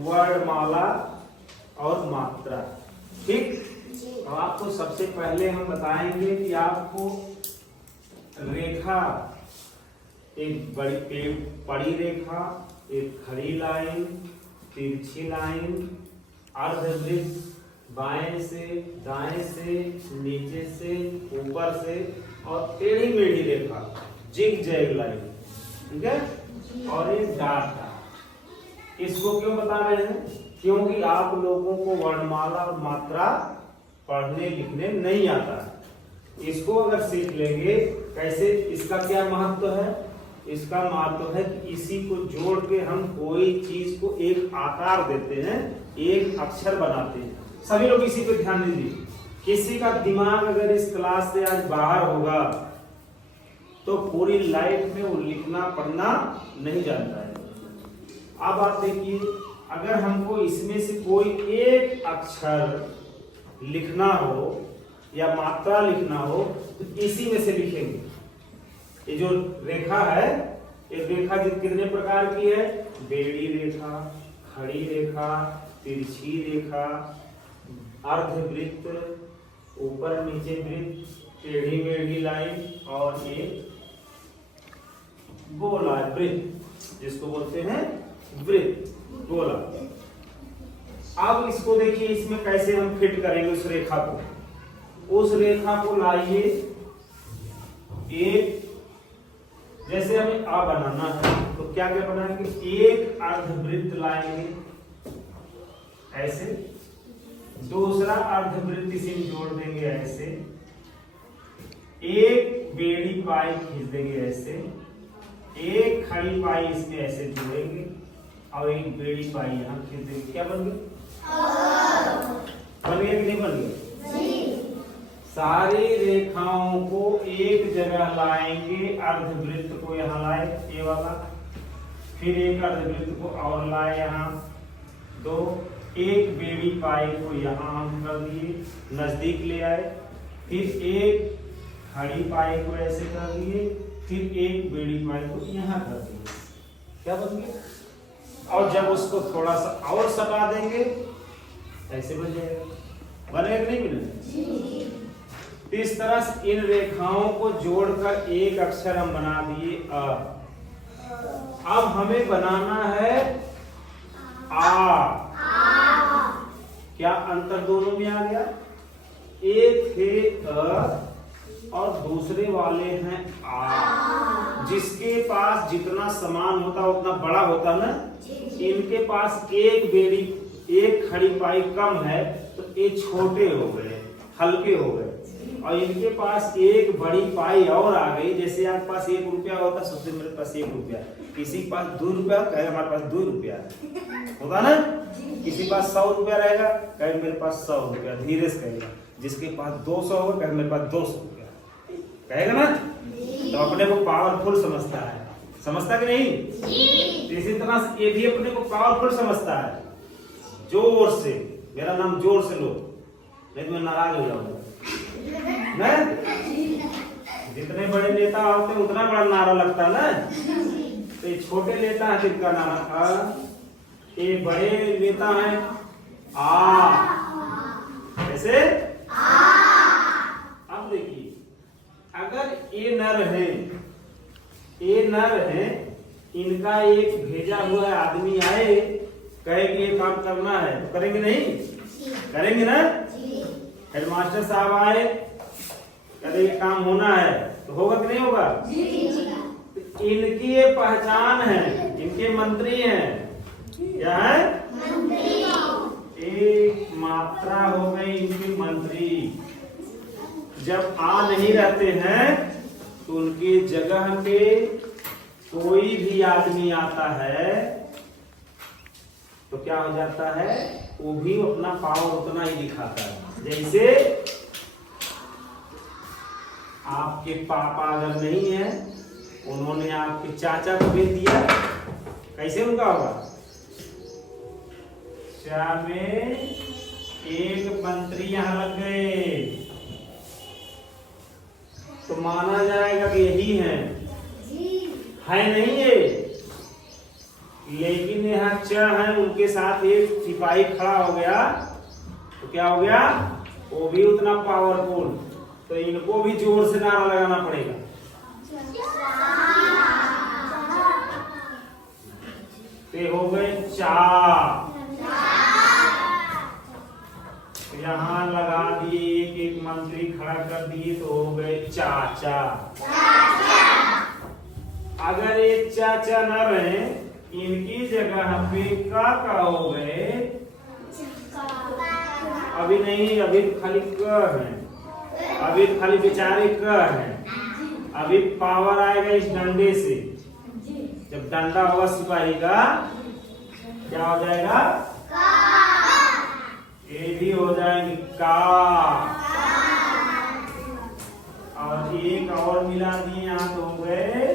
वर्णमाला और मात्रा। ठीक, अब आपको सबसे पहले हम बताएंगे कि आपको रेखा, एक बड़ी रेखा, एक खड़ी लाइन, तिरछी लाइन, अर्धवृत्त, बाएं से, दाएं से, नीचे से, ऊपर से, और टेढ़ी मेढ़ी रेखा, जिग जैग लाइन, ठीक है, और ये डाटा। इसको क्यों बता रहे हैं? क्योंकि आप लोगों को वर्णमाला और मात्रा पढ़ने लिखने नहीं आता है। इसको अगर सीख लेंगे कैसे, इसका क्या महत्व है? इसका महत्व है कि इसी को जोड़ के हम कोई चीज को एक आकार देते हैं, एक अक्षर बनाते हैं। सभी लोग इसी पे ध्यान दीजिए। किसी का दिमाग अगर इस क्लास से आज बाहर होगा तो पूरी लाइफ में वो लिखना पढ़ना नहीं जानता है। अब आप देखिए, अगर हमको इसमें से कोई एक अक्षर लिखना हो या मात्रा लिखना हो तो इसी में से लिखेंगे। ये जो रेखा है, ये रेखा कितने प्रकार की है? बेड़ी रेखा, खड़ी रेखा, तिरछी रेखा, अर्धवृत्त, ऊपर नीचे वृत्त, टेढ़ी मेढ़ी लाइन, और एक गोला वृत्त, जिसको बोलते हैं वृत्त, गोला। अब इसको देखिए, इसमें कैसे हम फिट करेंगे उस रेखा को। उस रेखा को लाइए, एक, जैसे हमें आ बनाना है तो क्या क्या बनाएंगे? एक अर्धवृत्त लाएंगे ऐसे, दूसरा अर्धवृत्त इसी में जोड़ देंगे ऐसे, एक बेड़ी पाई खींच देंगे ऐसे, एक खड़ी पाई इसमें ऐसे जोड़ेंगे, और एक बेड़ी पाई यहाँ खींच देंगे। क्या बन गया? बन गया कि नहीं बन गया? सारी रेखाओं को एक जगह लाएंगे, अर्धवृत्त को यहाँ लाए ये वाला, फिर एक अर्धवृत्त को और लाए यहाँ दो, एक बेड़ी पाई को यहाँ हम कर दिए, नजदीक ले आए, फिर एक खड़ी पाई को ऐसे कर दिए, फिर एक बेड़ी पाई को यहाँ कर दिए। क्या बन गया? और जब उसको थोड़ा सा और सटा देंगे ऐसे बन जाएगा। बनेगा नहीं बनेगा? इस तरह से इन रेखाओं को जोड़कर एक अक्षर हम बना दिए अ। अब हमें बनाना है आ। क्या अंतर दोनों में आ गया? एक थे अ और दूसरे वाले हैं आ। जिसके पास जितना समान होता उतना बड़ा होता ना, इनके पास एक बेड़ी, एक खड़ी पाई कम है तो ये छोटे हो गए, हल्के हो गए, और इनके पास एक बड़ी पाई और आ गई। जैसे आपके पास 1 रुपया होता, सोचते मेरे पास 1 रुपया, किसी के पास 2 रुपया, कहे हमारे पास 2 रुपया होगा ना। किसी के पास 100 रुपया रहेगा, कहे मेरे पास 100 रुपया, धीरे से कहेगा। जिसके पास 200 होगा, कहे मेरे पास 200 रुपया कहेगा ना। तो अपने को पावरफुल समझता है, समझता कि नहीं? इसी तरह से ये भी अपने को पावरफुल समझता है। जोर से मेरा नाम जोर से लो, नहीं तो मैं नाराज हो जाऊंगा। जितने बड़े नेता होते हैं उतना बड़ा नारा लगता है ना। तो ये छोटे नेता है जिनका नारा था, ये बड़े नेता है आ। ऐसे अब देखिए, अगर ये नर है, ये नर है, इनका एक भेजा हुआ आदमी आए, कहे कि ये काम करना है तो करेंगे नहीं? करेंगे ना। हेडमास्टर साहब आए, कहते ये काम होना है तो होगा कि नहीं होगा? तो इनकी ये पहचान है, इनके मंत्री हैं। क्या है? एक मात्रा हो गई इनकी मंत्री। जब आ नहीं रहते हैं तो उनकी जगह पे कोई भी आदमी आता है तो क्या हो जाता है? वो भी अपना पावर उतना ही दिखाता है। जैसे आपके पापा अगर नहीं है, उन्होंने आपके चाचा को भेज दिया, कैसे उनका होगा? क्या में एक मंत्री यहां लग गए तो माना जाएगा कि यही है नहीं? ये लेकिन यहाँ च है, उनके साथ एक सिपाही खड़ा हो गया तो क्या हो गया, वो भी उतना पावरफुल, तो इनको भी जोर से नारा लगाना पड़ेगा। ते हो गए चा, यहाँ लगा दिए, एक एक मंत्री खड़ा कर दिए तो हो गए चाचा। अगर एक चाचा न रहे, इनकी जगह पे का हो गए, अभी नहीं, अभी खाली क है, अभी खाली बेचारे क है। अभी पावर आएगा इस डंडे से, जब डंडा होगा सिपाही का क्या हो जाएगा, ये भी हो जाएंगे का, और एक और मिला दिए यहाँ तो हो गए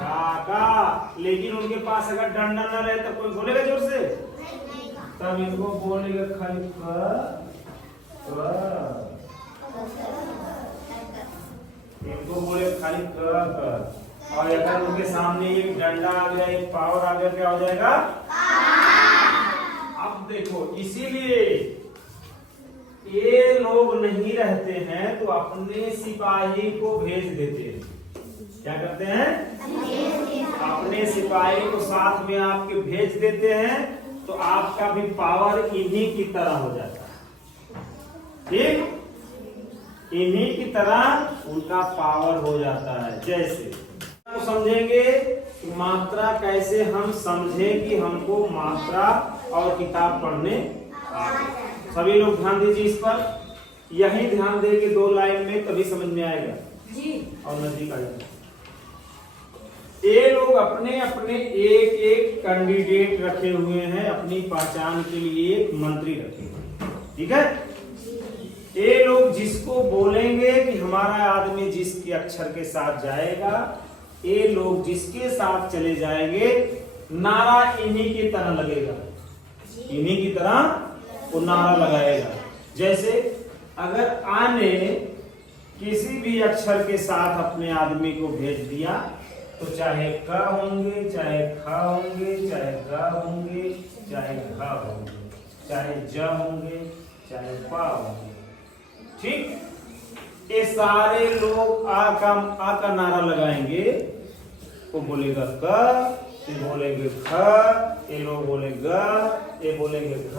काका। लेकिन उनके पास अगर डंडा न रहे तो कोई बोलेगा जोर से, तब इनको बोलेगा खाली इनको बोले खाली कर। और अगर उनके सामने एक डंडा आ गया, एक पावर आ गया, क्या हो जाएगा। अब देखो, इसीलिए ये लोग नहीं रहते हैं तो अपने सिपाही को भेज देते हैं। क्या करते हैं, अपने सिपाही को साथ में आपके भेज देते हैं, तो आपका भी पावर इन्हीं की तरह हो जाता है। ठीक, इन्हीं की तरह उनका पावर हो जाता है। जैसे तो समझेंगे कि मात्रा कैसे हम समझें कि हमको मात्रा और किताब पढ़ने आए। सभी लोग ध्यान दीजिए इस पर, यही ध्यान देंगे 2 लाइन में तभी समझ में आएगा जी। और नजदीक आ जाएगा। ये लोग अपने अपने एक एक कैंडिडेट रखे हुए हैं, अपनी पहचान के लिए एक मंत्री रखे हुए हैं। ठीक है, ये लोग जिसको बोलेंगे कि हमारा आदमी जिसके अक्षर के साथ जाएगा, ये लोग जिसके साथ चले जाएंगे, नारा इन्हीं की तरह लगेगा, इन्हीं की तरह वो नारा लगाएगा। जैसे अगर आ ने किसी भी अक्षर के साथ अपने आदमी को भेज दिया, तो चाहे क होंगे, चाहे ख होंगे, चाहे ग होंगे, चाहे घ होंगे, चाहे ज होंगे, चाहे प होंगे। ठीक, ये सारे लोग आ का नारा लगाएंगे। वो बोलेगा क, ये बोलेंगे ख, ये लोग बोलेगा, ये बोलेंगे घ,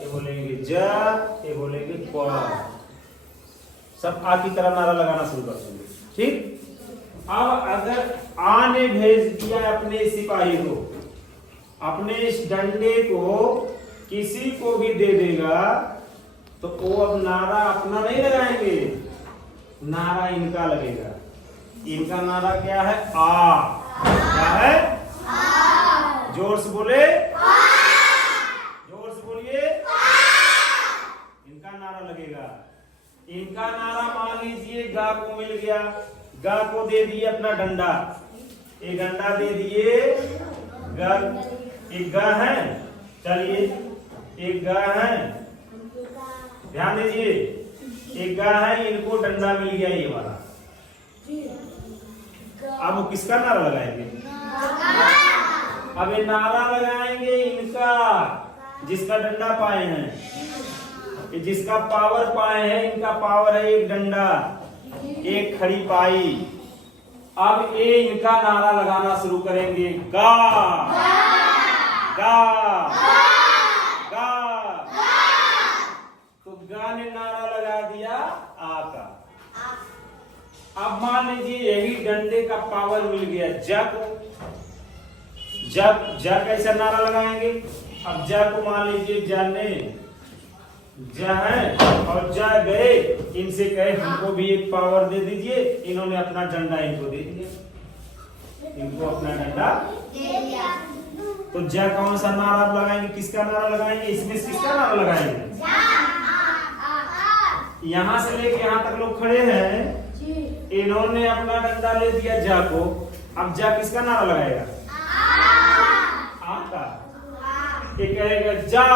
ये बोलेंगे ज, ये बोलेंगे प। सब आ की तरह नारा लगाना शुरू कर देंगे। ठीक, अब अगर आ ने भेज दिया अपने सिपाही को, अपने इस डंडे को किसी को भी दे देगा, तो वो अब नारा अपना नहीं लगाएंगे, नारा इनका लगेगा। इनका नारा क्या है, आ। क्या है, आ। जोर से बोले, जोर से बोलिए, इनका नारा लगेगा। इनका नारा मान लीजिए गा को मिल गया, गा को दे दिए अपना डंडा, एक डंडा दे दिए गा, एक गा है, चलिए एक गा है, ध्यान दीजिए, एक गा है, इनको डंडा मिल गया ये वाला। अब वो किसका नारा लगाएंगे, अब ये नारा लगाएंगे इनका, जिसका डंडा पाए हैं, जिसका पावर पाए हैं। इनका पावर है एक डंडा, एक खड़ी पाई। अब ये इनका नारा लगाना शुरू करेंगे, गा गा गा। तो गा ने नारा लगा दिया आ का। अब मान लीजिए यही डंडे का पावर मिल गया जा को, जब जा कैसा नारा लगाएंगे। अब जा को मान लीजिए जा ने जा है और जा गए, इनसे कहे हमको भी एक पावर दे दीजिए, इन्होंने अपना डंडा इनको दे दिया, इनको अपना डंडा दे दिया। तो जा कौन सा नारा लगाएंगे, किसका नारा लगाएंगे, इसमें किसका नारा लगाएंगे। यहाँ से लेके यहाँ तक लोग खड़े हैं, इन्होंने अपना डंडा ले दिया जा को। अब जा किसका नारा लगाएगा, आ का। ये कहेगा जा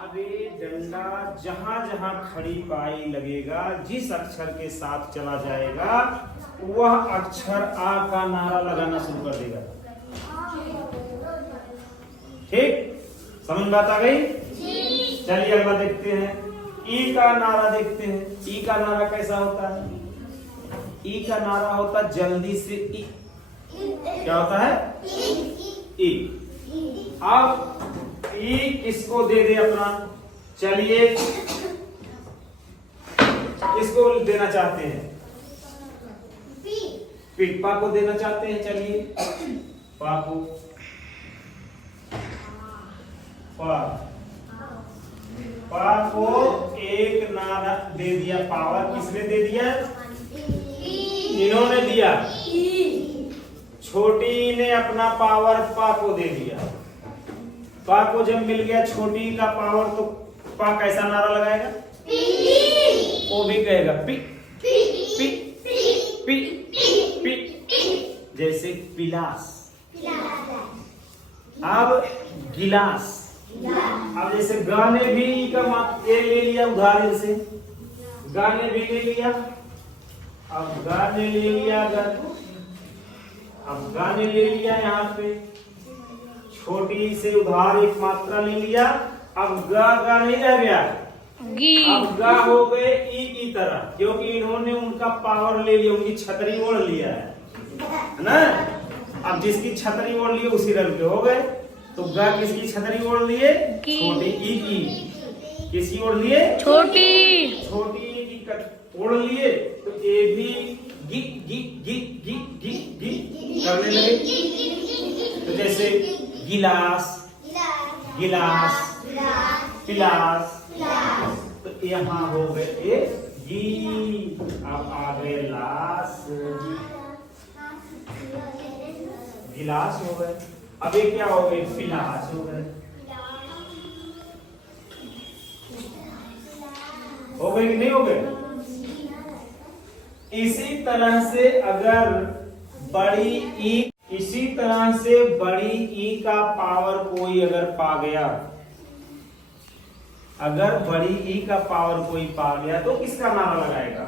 अभी डंडा जहां जहां खड़ी पाई लगेगा, जिस अक्षर के साथ चला जाएगा वह अक्षर आ का नारा लगाना शुरू कर देगा। ठीक, समझ में बात आ गई? चलिए अगला देखते हैं। ई का नारा देखते हैं। ई का नारा कैसा होता है? ई का नारा होता है जल्दी से ई। क्या होता है? ई। अब ई किसको दे दे अपना? चलिए इसको देना चाहते हैं, पा को देना चाहते हैं। चलिए पा को, पा को एक नारा दे दिया। पावर किसने दे दिया? इन्होंने दिया। छोटी ने अपना पावर पा को दे दिया। पा को जब मिल गया छोटी का पावर, तो पा कैसा नारा लगाएगा? वो भी कहेगा पी पी पी पी, जैसे पिलास। अब गिलास। अब जैसे गाने भी का ये ले लिया उदाहरण से, गाने भी ले लिया। अब गाने ले लिया, अब गाने ले लिया। यहाँ पे छोटी से उधार एक मात्रा ले लिया। अब गा नहीं रह गया, अब गा हो गए ई की तरह, क्योंकि इन्होंने उनका पावर ले लिया, उनकी छतरी ओढ़ लिया है ना। अब जिसकी छतरी ओढ़ लिए उसी रंग के हो गए। तो गा किसकी छतरी ओढ़ लिए? छोटी ई की। किसकी ओढ़ लिए? छोटी। छोटी की ओढ़ लिए, तो ये भी गी गी गी गी गी गी करने लगे। तो जैसे गिलास, गिलास, पिलास। तो यहाँ हो गए गी। अब आ गए लास, गिलास हो गए। अब ये क्या हो गए? पिलास हो गए। हो गए कि नहीं हो गए? इसी तरह से अगर बड़ी ई, इसी तरह से बड़ी ई का पावर कोई अगर पा गया, अगर बड़ी ई का पावर कोई पा गया तो किसका नारा लगाएगा?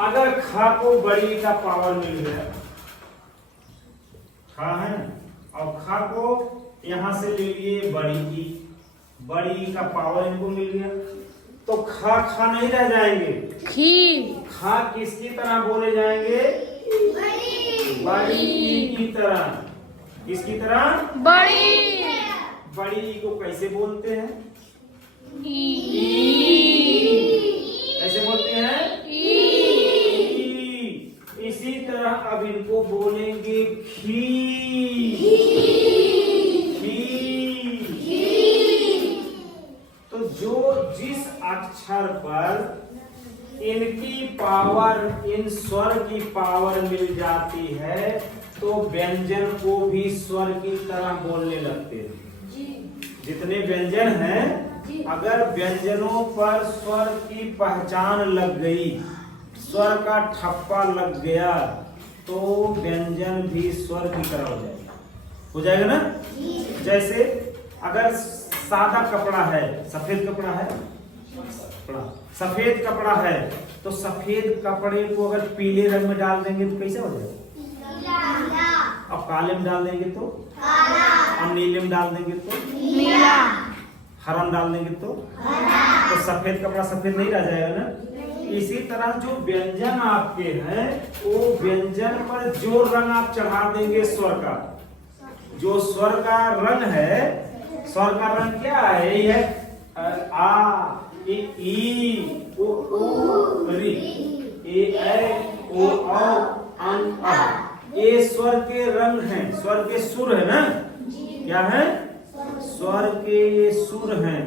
अगर खा को बड़ी ई का पावर मिल गया, खा है, और खा को यहां से ले लिए बड़ी ई, बड़ी ई का पावर इनको मिल गया, तो खा खा नहीं रह जाएंगे। खा किसकी तरह बोले जाएंगे? बड़ी ई की तरह। किसकी तरह? बड़ी। बड़ी ई को कैसे बोलते हैं? कैसे बोलते हैं? इसी तरह अब इनको बोलेंगे खी। तो जो जिस अक्षर पर इनकी पावर, इन स्वर की पावर मिल जाती है, तो व्यंजन को भी स्वर की तरह बोलने लगते हैं। जितने व्यंजन हैं, अगर व्यंजनों पर स्वर की पहचान लग गई, स्वर का ठप्पा लग गया, तो व्यंजन भी स्वर की तरह हो जाएगा। हो जाएगा ना? जैसे अगर सादा कपड़ा है, सफेद कपड़ा है, सफेद कपड़ा है, तो सफेद कपड़े को अगर पीले रंग में डाल देंगे तो कैसे हो जाएगा? अब काले में डाल देंगे तो काला, और नीले में डाल देंगे तो नीला, हरा में डाल देंगे तो सफेद कपड़ा सफेद नहीं रह जाएगा ना। इसी तरह जो व्यंजन आपके हैं, वो व्यंजन पर जो रंग आप चढ़ा देंगे स्वर का, जो स्वर का रंग है, स्वर का रंग क्या है? ये है आ, ई, उ, री, ए, ओ, औ, अं, अ। ये स्वर के रंग हैं, स्वर के सुर है ना। क्या है? स्वर के ये सुर हैं,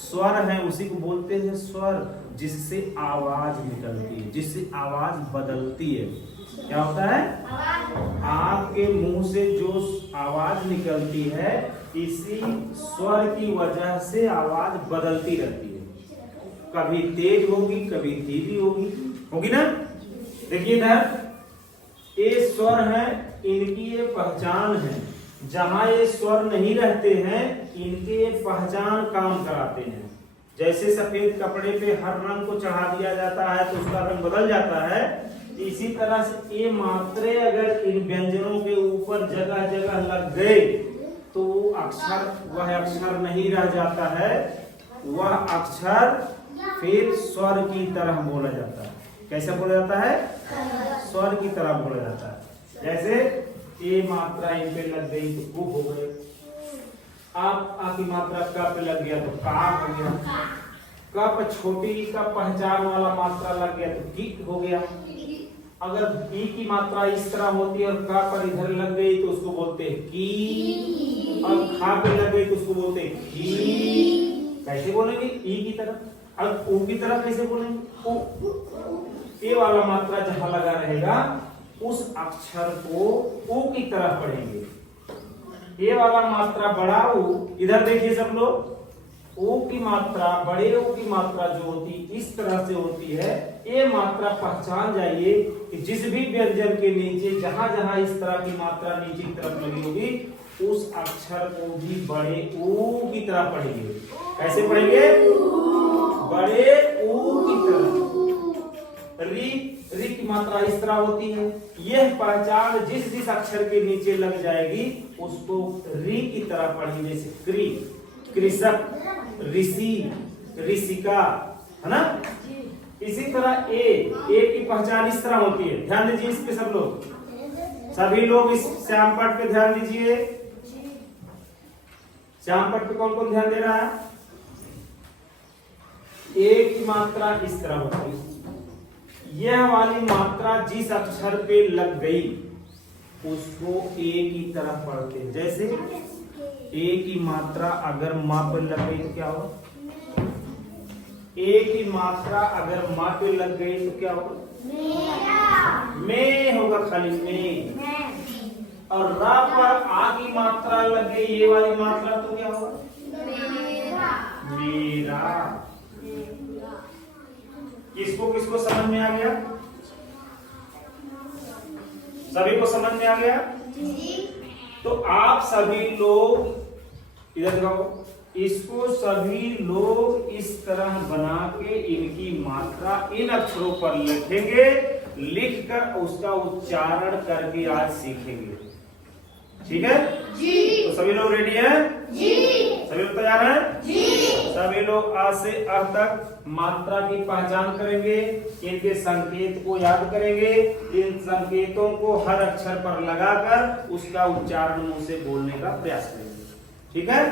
स्वर हैं, उसी को बोलते हैं स्वर, जिससे आवाज निकलती है, जिससे आवाज बदलती है। क्या होता है? आपके मुंह से जो आवाज निकलती है, इसी स्वर की वजह से आवाज बदलती रहती है। कभी तेज होगी, कभी धीमी होगी, होगी ना। देखिए इधर ये स्वर है, इनकी ये पहचान है। जहां ये स्वर नहीं रहते हैं इनके पहचान काम कराते हैं। जैसे सफेद कपड़े पे हर रंग को चढ़ा दिया जाता है तो उसका रंग बदल जाता है, इसी तरह से ये मात्रे अगर इन व्यंजनों के ऊपर जगह जगह लग गए तो वह अक्षर नहीं रह जाता है, वह अक्षर फिर स्वर की तरह बोला जाता है। कैसे बोला जाता है? स्वर की तरह बोला जाता है। जैसे ए मात्रा इन पे लग गई तो कु हो गए, आप आपकी मात्रा क पे लग गया तो का हो गया, क पे छोटी का पहचान वाला मात्रा लग गया तो की हो गया। अगर ई की मात्रा इस तरह होती है और का पर इधर लग गई तो उसको बोलते हैं की, और खा पे लग गई तो उसको बोलते हैं खी। कैसे बोलेंगे? ई की तरह। अब ऊ की तरह कैसे बोलेंगे? ऊ। ए वाला मात्रा जहां लगा रहेगा उस अक्षर को ऊ की तरह पढ़ेंगे। ए वाला मात्रा बड़ा ऊ, इधर देखिए सब लोग, ओ की मात्रा, बड़े ओ की मात्रा जो होती इस तरह से होती है। ये मात्रा पहचान जाइए कि जिस भी व्यंजन के नीचे जहां जहां इस तरह की मात्रा नीचे की तरफ लगी होगी उस अक्षर को भी बड़े ओ की तरह पढ़ेंगे। कैसे पढ़ेंगे? बड़े ओ की तरह। री की मात्रा इस तरह होती है, यह पहचान जिस जिस अक्षर के नीचे लग जाएगी उसको री की तरह पढ़ेंगे। जैसे क्री, कृषक, ऋषि, ऋषिका, है ना? इसी तरह ए की पहचान इस तरह होती है। ध्यान दीजिए इस पे सब लोग, सभी लोग इस श्याम पट पे ध्यान दीजिए। श्याम पट पे कौन कौन ध्यान दे रहा है? ए की मात्रा इस तरह होती है, यह वाली मात्रा जिस अक्षर पे लग गई उसको ए की तरह पढ़ते हैं। जैसे ए की मात्रा अगर मां पर लग गई तो क्या होगा? ए की मात्रा अगर मां पे लग गई तो क्या होगा? में होगा, खाली में। और रा पर आ की मात्रा लग गई, ये वाली मात्रा तो क्या होगा? मेरा। किसको किसको समझ में आ गया? सभी को समझ में आ गया? तो आप सभी लोग इधर दिखाओ, इसको सभी लोग इस तरह बना के इनकी मात्रा इन अक्षरों पर लिखेंगे, लिखकर उसका उच्चारण करके आज सीखेंगे। ठीक है जी? तो सभी लोग रेडी हैं जी? सभी लोग तैयार हैं जी? सभी लोग आज से अ तक मात्रा की पहचान करेंगे, इनके संकेत को याद करेंगे, इन संकेतों को हर अक्षर पर लगाकर उसका उच्चारण मुंह से बोलने का प्रयास करेंगे। ठीक है?